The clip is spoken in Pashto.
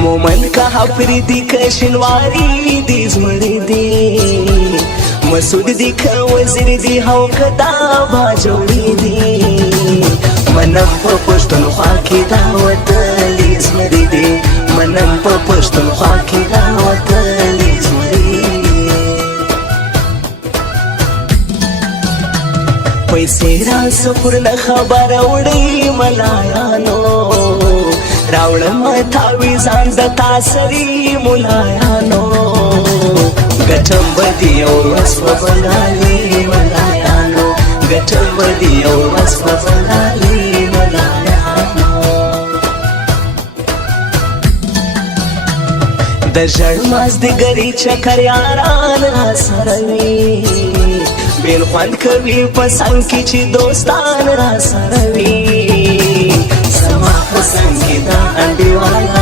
مومن کا حفری دی کشنواری دی زوری دی مسعود دی که وزیر دی هو کدا باجوری دی منم په پښتونخوا کې دا وطن زمری دی منم په پښتونخوا کې دا وطن زمری پیسې را سپور نه خبر وړي ملایانو راوړم تاوی ځان د تاسري ملایانو ګټم بدی او وس په بلالي ملایانو ګټم بدی او وس په بلالي ملایانو د ژړ مازدیګري چکر یاران را سره وي بیل خوند کوي په څنګ کې چې دوستان را سره وي زما په څنګ کې دا انډیواله